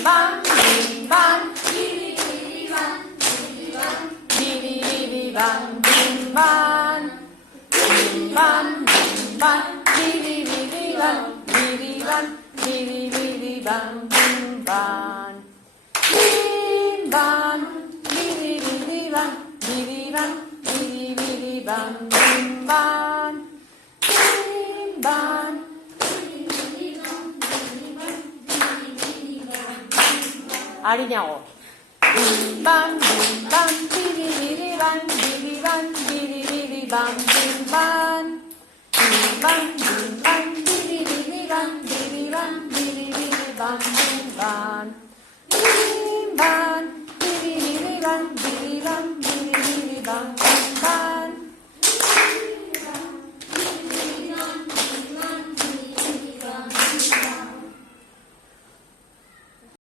빔반 빔반 비리비리반 비리비리반 빔반 빔반 빔반 비리비리반 비리반 비리비리반 빔반 빔반 비리비리반 비리반 비리비리반 빔반 빔반 아리냐오 빔반 빔반 비리비리반 비리반 비리비리반 빔반 빔반